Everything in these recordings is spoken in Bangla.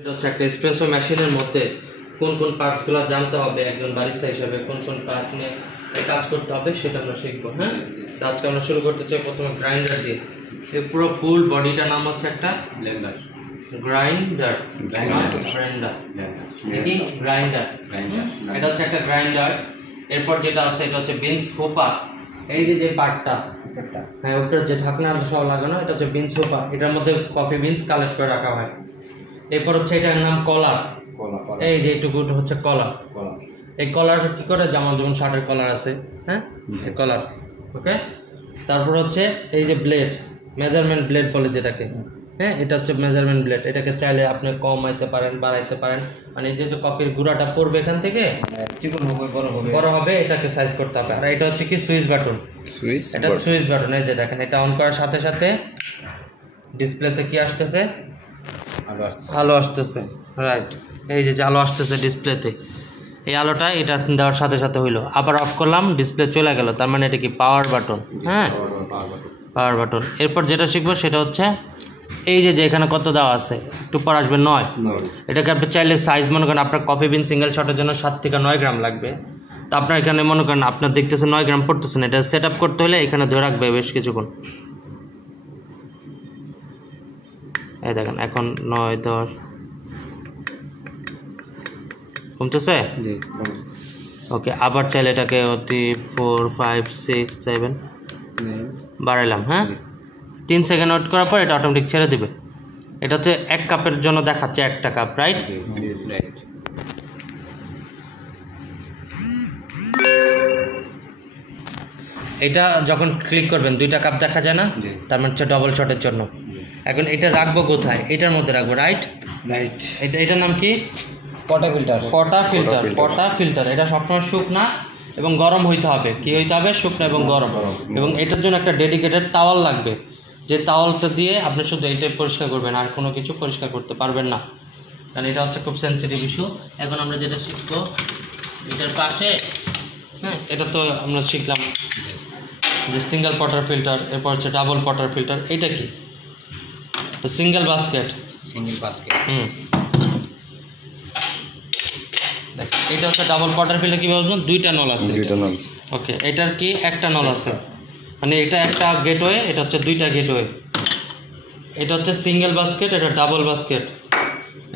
এটা হচ্ছে একটা এসপ্রেসো মেশিনের মধ্যে কোন কোন পার্টসগুলো জানতে হবে একজন বারিস্তা হিসেবে, কোন কোন পার্ট নিয়ে কাজ করতে হবে সেটা আমরা শিখবো। হ্যাঁ, তো আজকে আমরা শুরু করতে চাই প্রথমে গ্রাইন্ডার দিয়ে। এই পুরো ফুল বডিটার নাম হচ্ছে একটা ব্লেন্ডার, গ্রাইন্ডার, গ্রাইন্ডার, কি গ্রাইন্ডার। এটা হচ্ছে একটা গ্রাইন্ডার। এরপর যেটা আছে এটা হচ্ছে বিনস হোপার। এই যে পার্টটা, হ্যাঁ ওটার যে ঢাকনা সব লাগানো, এটা হচ্ছে বিনস হোপার। এটার মধ্যে কফি বিনস কালেক্ট করে রাখা হয়। এরপর হচ্ছে এটার নাম কলার। এই যে এইটুকু হচ্ছে কলার। এই কলার কি করে, যেমন শার্টের কলার আছে, হ্যাঁ এই কলার। ওকে, তারপর হচ্ছে এই যে ব্লেড, মেজারমেন্ট ব্লেড বলে যেটাকে। হ্যাঁ, এটা হচ্ছে মেজারমেন্ট ব্লেড। এটাকে চাইলে আপনি কমাইতে পারেন, বাড়াইতে পারেন। মানে এই যে কফির গুঁড়াটা পড়বে এখান থেকে, চিকন হবে, বড় হবে, এটাকে সাইজ করতে হবে। আর এটা হচ্ছে কি সুইচ বাটন। এটা সুইচ বাটন। এই যে দেখেন, এটা অন করার সাথে সাথে ডিসপ্লেতে কি আসতেছে, আলো আসতেছে। রাইট, এই যে আলো আসতেছে ডিসপ্লেতে। এই আলোটা এটা দেওয়ার সাথে সাথে হইলো। আবার অফ করলাম, ডিসপ্লে চলে গেল। তার মানে এটা কি পাওয়ার বাটন। হ্যাঁ, পাওয়ার বাটন। এরপর যেটা শিখবো সেটা হচ্ছে এই যে এখানে কত দেওয়া আছে, একটু পর আসবে 9। এটাকে আপনি চাইলে সাইজ মনে করেন, আপনার কফি বিন সিঙ্গেল শটের জন্য 7 থেকে 9 গ্রাম লাগবে। তো আপনার এখানে মনে করেন আপনার দেখতেছে 9 গ্রাম পড়তেছেন, এটা সেট আপ করতে হলে এখানে ধরে রাখবে বেশ কিছুক্ষণ। এই দেখেন এখন 9, 10 কমতেছে। ওকে, আবার চাইলে এটাকে 4, 5, 6, 7 বাড়াইলাম। হ্যাঁ, 3 সেকেন্ড ওয়েট করার পর এটা অটোমেটিক ছেড়ে দিবে। এটা হচ্ছে 1 কাপের জন্য দেখাচ্ছে 1টা কাপ, রাইট। এটা যখন ক্লিক করবেন 2টা কাপ দেখা যায় না, তার মানে হচ্ছে ডবল শটের জন্য। এখন এটা রাখবো কোথায়, এটার মধ্যে রাখবো, রাইট। এটার নাম কি, পটা ফিল্টার। এটা সবসময় শুকনা এবং গরম হইতে হবে। কি হইতে হবে, শুকনো এবং গরম। এবং এটার জন্য একটা ডেডিকেটেড তাওয়াল লাগবে, যে তাওয়ালটা দিয়ে আপনি শুধু এইটাই পরিষ্কার করবেন, আর কোনো কিছু পরিষ্কার করতে পারবেন না, কারণ এটা হচ্ছে খুব সেন্সিটিভ ইস্যু। এখন আমরা যেটা শিখবো এটার পাশে, হ্যাঁ এটা তো আমরা শিখলাম যে সিঙ্গেল পটার ফিল্টার। এরপর হচ্ছে ডাবল পটার ফিল্টার। এটা কি, সিঙ্গেল বাস্কেট। এটা হচ্ছে ডাবল পটার ফিল্টার। কীভাবে বুঝবেন, 2টা নল আছে। ওকে, এটার কি একটা নল আছে, মানে এটা একটা গেটওয়ে, এটা হচ্ছে 2টা গেটওয়ে। এটা হচ্ছে সিঙ্গেল বাস্কেট, এটা ডাবল বাস্কেট।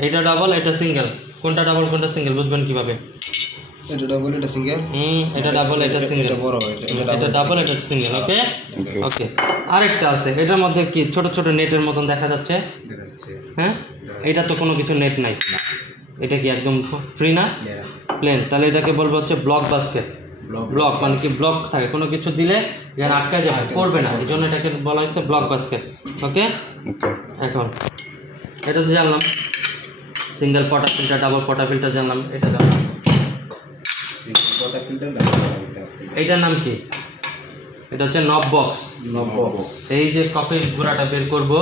এটা ডাবল, এটা সিঙ্গেল। কোনটা ডাবল কোনটা সিঙ্গেল বুঝবেন কিভাবে, এটা ডাবল এটা সিঙ্গেল, এটা ডাবল এটা সিঙ্গেল, এটা বড়, এটা ডাবল এটা সিঙ্গেল। ওকে ওকে, আরেকটা আছে, এটার মধ্যে কি ছোট ছোট নেটের মতন দেখা যাচ্ছে। হ্যাঁ, এটা তো কোনো কিছু নেট নাই, এটা কি একদম ফ্রি না, প্লেন। তাহলে এটাকে বলবো হচ্ছে ব্লক বাস্কেট। ব্লক মানে কি, ব্লক থাকে, কোনো কিছু দিলে যেন আটকে যায়, পড়বে না, এই জন্য এটাকে বলা হচ্ছে ব্লক বাস্কেট। ওকে, এখন এটা তো জানলাম, সিঙ্গেল পটা ফিল্টার, ডাবল পটা ফিল্টার জানলাম, এটা জানলাম। এইটার নাম কি, এটা হচ্ছে নব বক্স। এই যে কফির গুঁড়াটা বের করব,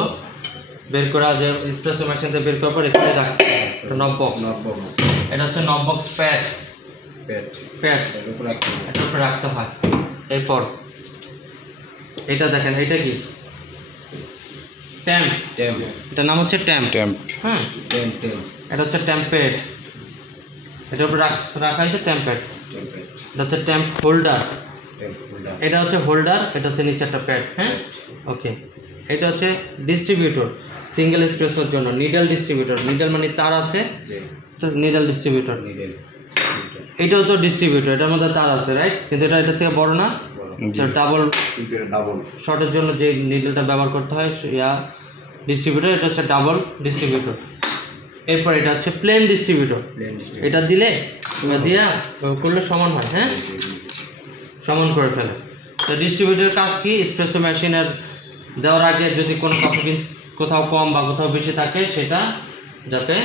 বের করা যে এসপ্রেসো মেশিন থেকে বের করার পর এখানে রাখতে হবে নব বক্স। এটা হচ্ছে নব বক্স প্যাড, এটার উপরে রাখতে হয়। এরপর এটা দেখেন, এটা কি ট্যাম্প, এটার নাম হচ্ছে ট্যাম্প। হ্যাঁ, এটা হচ্ছে ট্যাম্পেড, এটার উপরে রাখা হয়েছে ট্যাম্পেড। এটা হচ্ছে ট্যাম্প হোল্ডার, এটা হচ্ছে হোল্ডার, এটা হচ্ছে নিচে একটা প্যাড। হ্যাঁ, ওকে, এটা হচ্ছে ডিস্ট্রিবিউটর, সিঙ্গেল এসপ্রেসোর জন্য নিডল ডিস্ট্রিবিউটর। নিডল মানে তার আছে, নিডল ডিস্ট্রিবিউটর। এটা হচ্ছে ডিস্ট্রিবিউটর, এটার মধ্যে তার আছে, রাইট, কিন্তু এটা এটার থেকে বড় না। ডাবল শটের জন্য যে নিডলটা ব্যবহার করতে হয় ইয়া ডিস্ট্রিবিউটর, এটা হচ্ছে ডাবল ডিস্ট্রিবিউটর। এরপর এটা হচ্ছে প্লেন ডিস্ট্রিবিউটর, এটা দিলে দিয়া করলে সমান হয়। হ্যাঁ, সমান করে ফেলে। তো ডিস্ট্রিবিউটরের কাজ কি, এসপ্রেসো মেশিনের দেওয়ার আগে যদি কোনো কফি বিনস কোথাও কম বা কোথাও বেশি থাকে, সেটা যাতে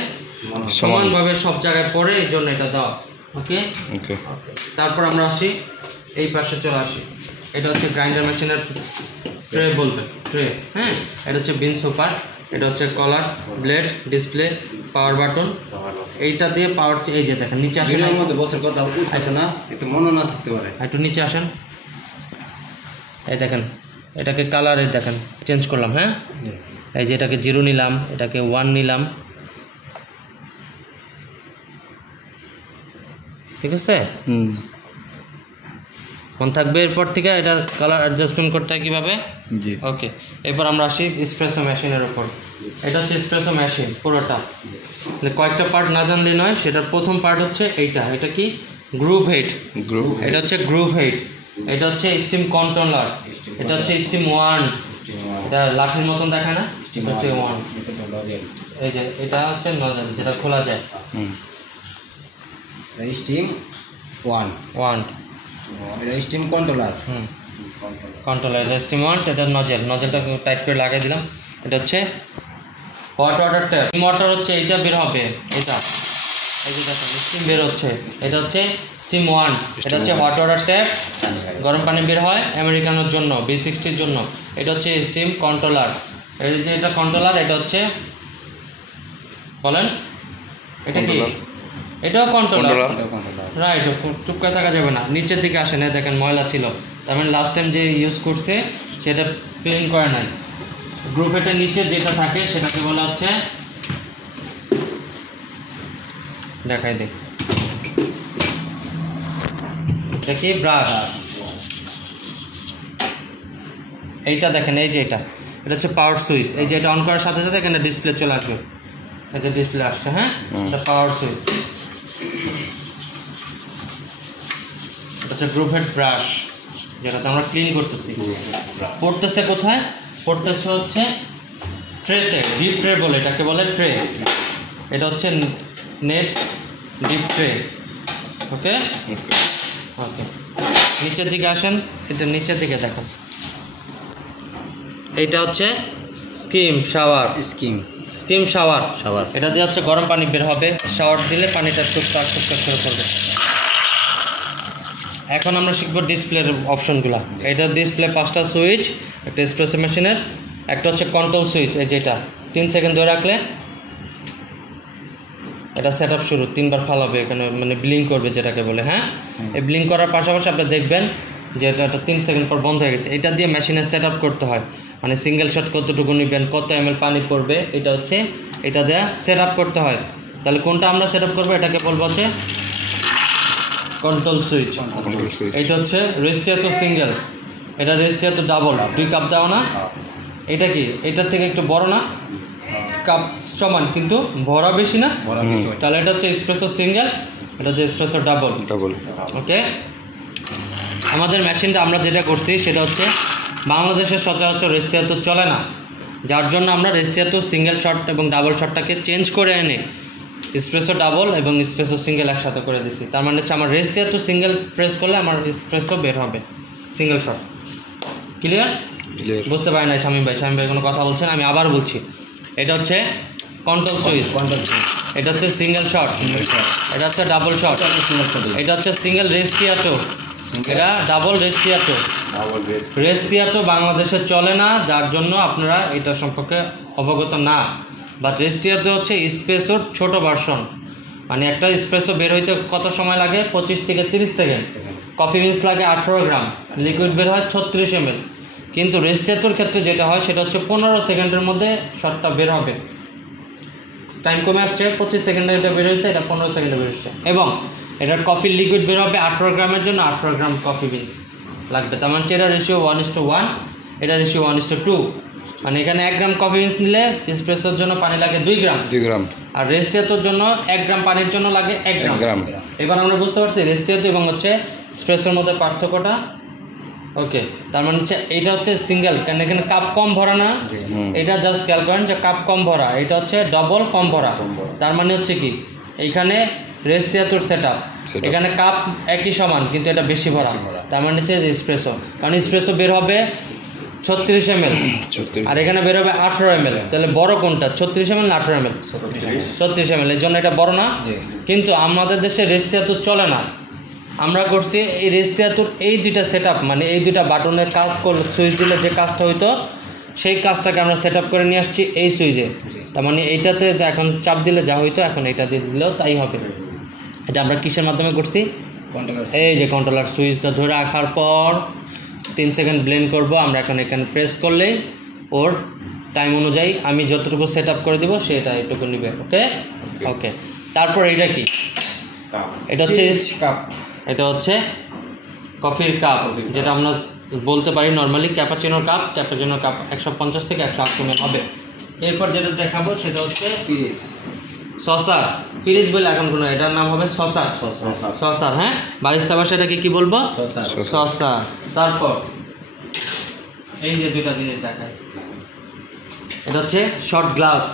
সমানভাবে সব জায়গায় পড়ে, এই জন্য এটা দেওয়া। ওকে, তারপর আমরা আসি এই পাশে, চলে আসি। এটা হচ্ছে গ্রাইন্ডার মেশিনের ট্রে বলবে, ট্রে। হ্যাঁ, এটা হচ্ছে বিনস হোপার, এটা হচ্ছে কলার, ব্লেড, ডিসপ্লে, পাওয়ার বাটন। এইটা দিয়ে পাওয়ার, এই যে দেখেন নিচে আসেন, বসের কথা উঠতেছে না, একটু মনে না থাকতে পারে, একটু নিচে আসেন। এই দেখেন, এটাকে কালারে দেখেন চেঞ্জ করলাম। হ্যাঁ, এই যে এটাকে 0 নিলাম, এটাকে 1 নিলাম, ঠিক আছে, মনে থাকবে। এরপর থেকে এটা কালার অ্যাডজাস্টমেন্ট করতে হয় কীভাবে। জি ওকে, এরপর আমরা আসি এসপ্রেসো মেশিনের উপর। এটা হচ্ছে এসপ্রেসো মেশিন পুরোটা, কয়েকটা পার্ট না জানলে নয়। সেটার প্রথম পার্ট হচ্ছে এটা কি গ্রুভ হেড, এটা হচ্ছে গ্রুভ হেড, এটা হচ্ছে স্টিম কন্ট্রোলার, এটা হচ্ছে স্টিম ওয়ান, এটা লাঠির মতন দেখায় না, এটা হচ্ছে ওয়ান। এই যে এটা হচ্ছে নজল যেটা খোলা যায়, স্টিম ওয়ান, এটা স্টিম কন্ট্রোলার, কন্ট্রোলার, এটা স্টিম ওয়ান, এটা নজলটা টাইট করে লাগিয়ে দিলাম। এটা হচ্ছে হট ওয়াটার ট্যাপ, ওয়াটার হচ্ছে এইটা বের হবে, এটা এই যে দেখেন স্টিম বের হচ্ছে, এটা হচ্ছে স্টিম ওয়ান, এটা হচ্ছে হট ওয়াটার ট্যাপ, গরম পানি বের হয় আমেরিকানোর জন্য, B60 জন্য। এটা হচ্ছে স্টিম কন্ট্রোলার, এই যে এটা কন্ট্রোলার, এটা হচ্ছে বলেন এটা কি, এটাও কন্ট্রোলার, রাইট। চুপ করে থাকা যাবে না, নিচের দিকে আসে না, দেখেন ময়লা ছিল, তার মানে লাস্ট টাইম যে ইউজ করছে সেটা ক্লিন করে নাই। গ্রুপ হেডের নিচে যেটা থাকে সেটাকে বলা হচ্ছে, দেখাই দে, এটা কি ব্রাশ। এইটা দেখেন, এই যে এটা হচ্ছে পাওয়ার সুইচ, এই যে এটা অন করার সাথে সাথে এখানে ডিসপ্লে চলে আসবে, এই যে ডিসপ্লে আসছে, হ্যাঁ, এটা পাওয়ার সুইচ। এটা হচ্ছে গ্রুপ হেড ব্রাশ, যেটাতে আমরা ক্লিন করতেছি। পড়তেছে কোথায়, পড়তেছে হচ্ছে ট্রেতে, ডিপ ট্রে বলে, এটাকে বলে ট্রে। এটা হচ্ছে নেট ডিপ ট্রে। ওকে ওকে, নিচের দিকে আসেন, এটা নিচের দিকে দেখো, এইটা হচ্ছে স্কিম শাওয়ার, স্কিম শাওয়ার, এটা দিয়ে হচ্ছে গরম পানি বের হবে, শাওয়ার দিলে পানিটা টুকটাক করে পড়বে। এখন আমরা শিখবো ডিসপ্লের অপশনগুলো। এটা ডিসপ্লে 5টা সুইচ, একটা এসপ্রেসো মেশিনের, একটা হচ্ছে কন্ট্রোল সুইচ, এই যেটা 3 সেকেন্ড ধরে রাখলে এটা সেট আপ শুরু, 3বার ফালাবে এখানে, মানে ব্লিঙ্ক করবে যেটাকে বলে, হ্যাঁ। এই ব্লিঙ্ক করার পাশাপাশি আপনি দেখবেন যে এটা 3 সেকেন্ড পর বন্ধ হয়ে গেছে। এটা দিয়ে মেশিনের সেট আপ করতে হয়, মানে সিঙ্গেল শট কতটুকু নেবেন, কত ml পানি পড়বে, এটা হচ্ছে এটা দিয়ে সেট আপ করতে হয়। তাহলে কোনটা আমরা সেট আপ করবো, এটাকে বলবো হচ্ছে কন্ট্রোল সুইচ। এটা হচ্ছে রেজিস্টার সিঙ্গেল, এটা রেজিস্টার ডাবল, 2 কাপ দাও না, এটা কি এটার থেকে একটু বড় না, কাপ সমান কিন্তু ভরা বেশি না, তাহলে এটা হচ্ছে এসপ্রেসো সিঙ্গেল, এটা হচ্ছে এসপ্রেসো ডাবল। ওকে, আমাদের মেশিনটা আমরা যেটা করছি সেটা হচ্ছে বাংলাদেশের সচরাচর রেজিস্টার চলে না, যার জন্য আমরা রেজিস্টার সিঙ্গেল শট এবং ডাবল শটটাকে চেঞ্জ করে এনে এসপ্রেসো ডাবল এবং এসপ্রেসো সিঙ্গেল একসাথে করে দিছি। তার মানে হচ্ছে আমার রেজিস্টার সিঙ্গেল প্রেস করলে আমার এসপ্রেসো বের হবে সিঙ্গেল শট। ক্লিয়ার? বুঝতে পারি না শামীম ভাই কোনো কথা বলছেন, আমি আবার বলছি। এটা হচ্ছে কন্ট্রোল সুইচ, এটা হচ্ছে সিঙ্গেল শট, এটা হচ্ছে ডাবল শট, এটা হচ্ছে সিঙ্গেল রেজিস্টার, এটা ডাবল রেজিস্টার বাংলাদেশে চলে না, যার জন্য আপনারা এটা সম্পর্কে অবগত না। বাট রেজিস্টার হচ্ছে এসপ্রেসোর ছোট ভার্সন, মানে একটা এসপ্রেসো বের হইতে কত সময় লাগে, 25 থেকে 30 সেকেন্ড। কফি বিনস লাগে 18 গ্রাম, লিকুইড বের হয় 36 ml। কিন্তু রেজিস্টার ক্ষেত্রে যেটা হয় সেটা হচ্ছে 15 সেকেন্ডের মধ্যে শটটা বের হবে। টাইম কমে আসছে, 25 সেকেন্ডে এটা বের হয়েছে, এটা 15 সেকেন্ডে বের হচ্ছে। এবং এটার কফির লিকুইড বের হবে 18 গ্রামের জন্য 18 গ্রাম কফি বিনস লাগবে। তার মানে এটা রেশিও 1:1, এটা রেশিও 1:2। মানে এখানে 1 গ্রাম কফি বিনস নিলে এসপ্রেসোর জন্য পানি লাগে 2 গ্রাম, আর রেজিস্টার জন্য 1 গ্রাম পানির জন্য লাগে 1 গ্রাম। এবার আমরা বুঝতে পারছি রেজিস্টার এবং হচ্ছে এসপ্রেসোর মধ্যে পার্থক্যটা। ওকে, তার মানে হচ্ছে এটা হচ্ছে সিঙ্গেল, কারণ এখানে কাপ কম ভরা না, এটা জাস্ট খেয়াল করেন যে কাপ কম ভরা, এটা হচ্ছে ডবল কম ভরা। তার মানে হচ্ছে কি এইখানে রেজিস্টার সেট আপ, এখানে কাপ একই সমান কিন্তু এটা বেশি ভরা, তার মানে হচ্ছে এসপ্রেসো। কারণ এসপ্রেসো বের হবে 36 ml আর এখানে বের হবে 18 ml। তাহলে বড় কোনটা, 36 ml না 18 ml? 36 ml, এর জন্য এটা বড় না। কিন্তু আমাদের দেশে রেজিস্টার চলে না, আমরা করছি এই রেজিস্টার এই দুইটা সেট আপ, মানে এই দুইটা বাটনের কাজ করলে সুইচ দিলে যে কাজটা হইতো সেই কাজটাকে আমরা সেট আপ করে নিয়ে আসছি এই সুইচে। তার মানে এইটাতে এখন চাপ দিলে যা হইতো এখন এইটা দিয়ে দিলেও তাই হবে। এটা আমরা কিসের মাধ্যমে করছি, এই যে কন্ট্রোলার সুইচটা ধরে রাখার পর 3 সেকেন্ড ব্লেন্ড করব আমরা। এখন এখানে প্রেস করলেই ওর টাইম অনুযায়ী আমি যতটুকু সেট আপ করে দেবো সেটা এটুকু নেবে। ওকে ওকে, তারপর এইটা কি, এটা হচ্ছে কাপ, এটা হচ্ছে কফির কাপ, যেটা আমরা বলতে পারি নর্মালি ক্যাপাচিনোর কাপ। 150 থেকে 180 ml হবে। এরপর যেটা দেখাবো সেটা হচ্ছে সসার। পিরিচ বলে এখন কোনো, এটার নাম হবে সসার। সসার, হ্যাঁ, বারিস্তা ভাষায় এটাকে কি বলবো? সসার। তারপর এই যে দুইটা জিনিস দেখায়, এটা হচ্ছে শর্ট গ্লাস।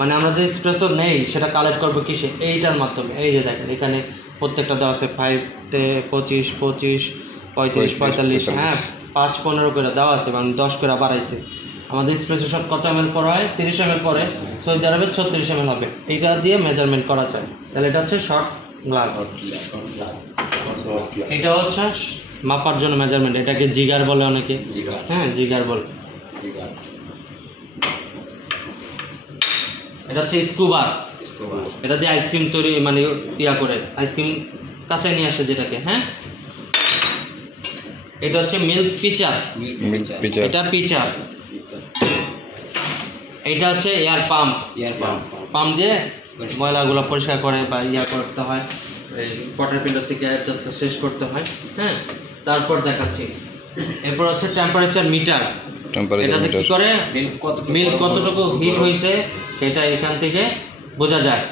মানে আমরা যে এসপ্রেসো নেই সেটা কালেক্ট করবো কিসে? এইটার মাধ্যমে। এই যে দেখেন এখানে প্রত্যেকটা দেওয়া আছে 5 25 25 35 45, হ্যাঁ 5-15 করে দেওয়া আছে, মানে 10 করে বাড়াইছে। আমাদের এসপ্রেসো শট কত ml পরে হয়? 30 ml পরে, সৌদি আরবে 36 ml হবে। এইটা দিয়ে মেজারমেন্ট করা যায়। তাহলে এটা হচ্ছে শর্ট গ্লাস। এটা হচ্ছে মাপার জন্য মেজারমেন্ট। এটাকে জিগার বলে অনেকে, হ্যাঁ জিগার বলে। এটা হচ্ছে স্কুবার। এটা দিয়ে আইসক্রিম তৈরি, মানে ইয়া করে আইসক্রিম কাঁচায় নিয়ে আসে যেটাকে, হ্যাঁ। এটা হচ্ছে মিল্ক পিচার। এটা পিচার। এটা হচ্ছে এয়ার পাম্প। পাম্প দিয়ে ময়লাগুলো পরিষ্কার করে বা ইয়া করতে হয়, এই ওয়াটার ফিল্টার থেকে অ্যাডজাস্ট শেষ করতে হয়, হ্যাঁ। তারপর দেখাচ্ছি, এরপর হচ্ছে টেম্পারেচার মিটার। এটাতে কি করে মিল্ক কতটুকু হিট হয়েছে সেটা এখান থেকে বোঝা যায়।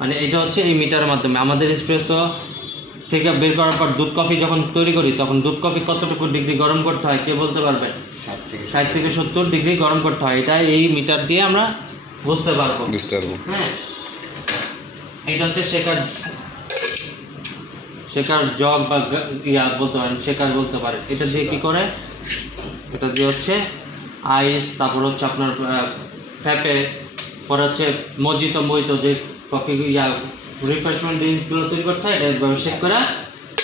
মানে এটা হচ্ছে এই মিটারের মাধ্যমে। আমাদের এসপ্রেসো থেকে বের করার পর দুধ কফি যখন তৈরি করি তখন দুধ কফি কতটুকু ডিগ্রি গরম করতে হয় কে বলতে পারবে? 60 থেকে 70 ডিগ্রি গরম করতে হয়। এটা এই মিটার দিয়ে আমরা বুঝতে পারবো, হ্যাঁ। এটা হচ্ছে শেকার জগ বা ইয়া বলতে পারেন, শেকার বলতে পারেন। এটা দিয়ে কি করে? এটা দিয়ে হচ্ছে আইস, তারপর হচ্ছে আপনার ফ্যাপে, পরে হচ্ছে মজিতো যে কফি ইয়া রিফ্রেশমেন্ট ড্রিঙ্কসগুলো তৈরি করতে হয়, এটা এভাবে শেক করা।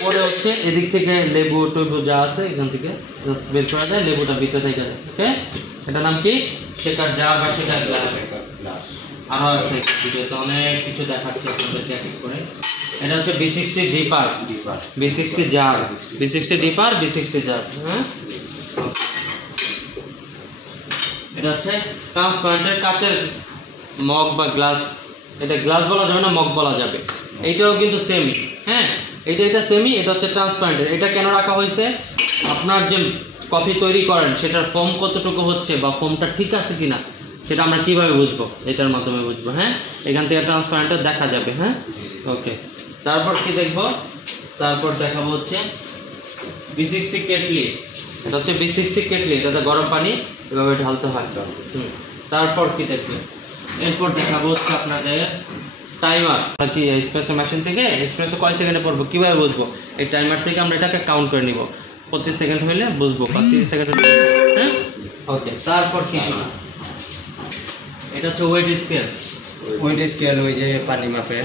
পরে হচ্ছে এদিক থেকে লেবু টেবু যা আছে এখান থেকে জাস্ট বের করা যায়, লেবুটা ভিতরে থেকে যায়, ওকে। এটার নাম কি? শেকার জার বা শেকার গ্লাস। আরও আছে ভিডিওতে অনেক কিছু দেখাচ্ছে আপনাদেরকে এক এক করে। এটা হচ্ছে B60 ডিপার, B60 jar, B60 ডিপার, B60 jar, হ্যাঁ। এটা হচ্ছে ট্রান্সপারেন্টের কাচের মগ বা গ্লাস। এটা গ্লাস বলা যাবে না, মগ বলা যাবে। এইটাও কিন্তু সেমই, হ্যাঁ, এটা সেমই। এটা হচ্ছে ট্রান্সপারেন্টের। এটা কেন রাখা হয়েছে? আপনার যে কফি তৈরি করেন সেটার ফোম কতটুকু হচ্ছে বা ফোমটা ঠিক আছে কিনা সেটা আমরা কিভাবে বুঝবো? এটার মাধ্যমে বুঝবো, হ্যাঁ। এখান থেকে ট্রান্সপারেন্টটা দেখা যাবে, হ্যাঁ, ওকে। তারপর কি দেখবো? তারপর দেখাবো হচ্ছে B60 কেটলি। এটা হচ্ছে B60 কেটলি। এটাতে গরম পানি এভাবে ঢালতে হয়। তারপর কি দেখবে? এরপর দেখাবো হচ্ছে আপনাদের টাইমার। কি এসপ্রেসো মেশিন থেকে এসপ্রেসো কয় সেকেন্ডে পড়বো কীভাবে বুঝবো? এই টাইমার থেকে আমরা এটাকে কাউন্ট করে নিব। 25 সেকেন্ড হইলে বুঝবো বা 30 সেকেন্ড হইলে, হ্যাঁ, ওকে। তারপর কি? এটা হচ্ছে ওয়েট স্কেল। ওই যে পানি মাপে,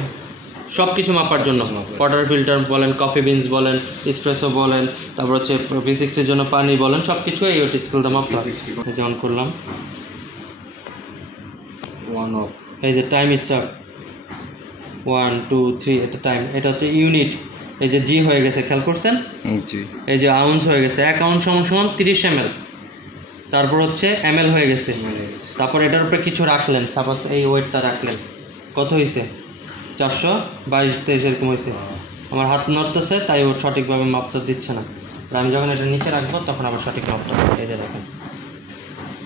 সব কিছু মাপার জন্য। ওয়াটার ফিল্টার বলেন, কফি বিনস বলেন, এসপ্রেসো বলেন, তারপর হচ্ছে B60 জন্য পানি বলেন, সব কিছু এই ওয়েট স্কেলটা মাপতে হয়। যেমন করলাম এই যে টাইম স্টার 1 2 3, এটা টাইম। এটা হচ্ছে ইউনিট। এই যে জি হয়ে গেছে, খেয়াল করছেন? এই যে আউন্স হয়ে গেছে, 1 আউন্স সমান 30 ml। তারপর হচ্ছে ml হয়ে গেছে। তারপর এটার উপরে কিছু রাখলেন, সাপোজ এই ওয়েটটা রাখলেন, কত হয়েছে? 422-23 এরকম হয়েছে। আমার হাত নড়তেছে তাই ও সঠিকভাবে মাপটা দিচ্ছে না। আমি যখন এটা নিচে রাখবো তখন আবার সঠিক মাপটা। এই যে দেখেন,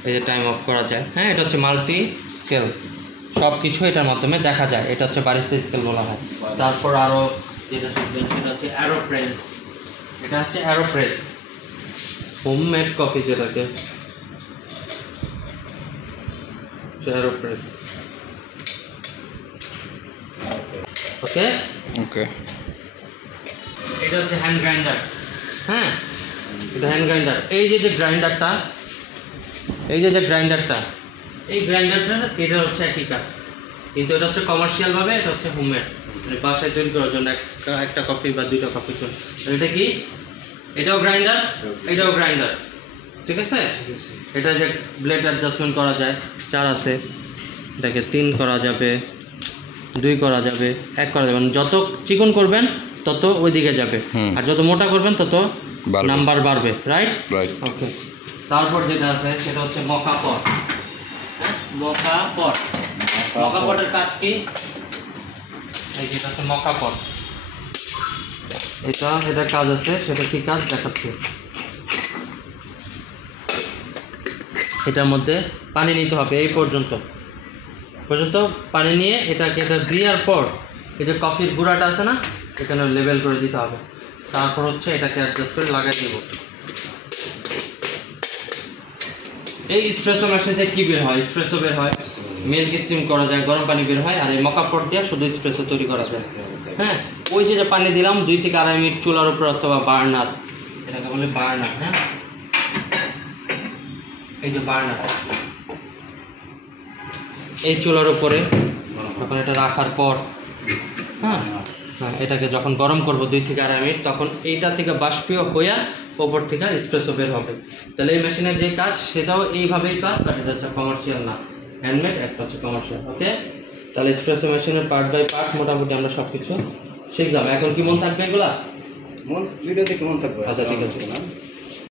এই যে টাইম অফ করা যায়, হ্যাঁ। এটা হচ্ছে মাল্টি স্কেল, সব কিছু এটার মাধ্যমে দেখা যায়। এটা হচ্ছে বারিস্তা স্কেল বলা হয়। তারপর আরও যেটা শিখবেন সেটা হচ্ছে অ্যারোপ্রেস। এটা হচ্ছে অ্যারোপ্রেস, হোমমেড কফি যেটাকে অ্যারোপ্রেস, ওকে। এটা হচ্ছে হ্যান্ড গ্রাইন্ডার, হ্যাঁ। এটা হ্যান্ড গ্রাইন্ডার। এই যে গ্রাইন্ডারটা, এই গ্রাইন্ডারটা, এটা হচ্ছে একই কাজ, কিন্তু এটা হচ্ছে কমার্শিয়ালভাবে, এটা হচ্ছে হোমমেড, মানে বাসায় তৈরি করার জন্য একটা কফি বা 2টা কফি জন্য। এটা কি? এটাও গ্রাইন্ডার, এটাও গ্রাইন্ডার, ঠিক আছে। এটা যে ব্লেড অ্যাডজাস্টমেন্ট করা যায়, 4 আছে, এটাকে 3 করা যাবে, 2 করা যাবে, 1 করা যাবে। যত চিকন করবেন তত ওই দিকে যাবে, আর যত মোটা করবেন তত নাম্বার বাড়বে, রাইট? ওকে। তারপর যেটা আছে সেটা হচ্ছে মকা পট, হ্যাঁ, মকা পটের কাজ কি? এই যেটা হচ্ছে মকা পট। এটা কাজ আছে, সেটা কি কাজ দেখাচ্ছি। এটার মধ্যে পানি নিতে হবে, এই পর্যন্ত পানি নিয়ে এটাকে দেওয়ার পর এই যে কফির গুঁড়াটা আছে না, এখানে লেবেল করে দিতে হবে। তারপর হচ্ছে এটাকে অ্যাডজাস্ট করে লাগাই দেব। এই এসপ্রেসো মেশিন থেকে কি বের হয়? এসপ্রেসো বের হয়, মিল্ক স্টিম করা যায়, গরম পানি বের হয়, আর এই মকা পট দিয়ে শুধু এসপ্রেসো তৈরি করা যায়। হ্যাঁ, ওই যে পানি দিলাম 2 থেকে 2.5 মিনিট চুলার উপর অথবা বার্নার, এটাকে বলে বার্নার। হ্যাঁ, এই যে বার্নার, এই চুলার উপরে তখন এটা রাখার পর হ্যাঁ এটাকে যখন গরম করব 2 থেকে 2.5 মিনিট, তখন এইটা থেকে বাষ্পীয় হইয়া ওপর থেকে এসপ্রেসো বের হবে। তাহলে এই মেশিনের যে কাজ সেটাও এইভাবেই কাজ, বাট এটা হচ্ছে কমার্শিয়াল না, হ্যান্ডমেড, একটা হচ্ছে কমার্শিয়াল। ওকে, তাহলে এসপ্রেসো মেশিনের পার্ট বাই পার্ট মোটামুটি আমরা সব কিছু শিখলাম। এখন কি মন থাকবে এগুলা? ভিডিওতে কেমন থাকবে? আচ্ছা, ঠিক আছে।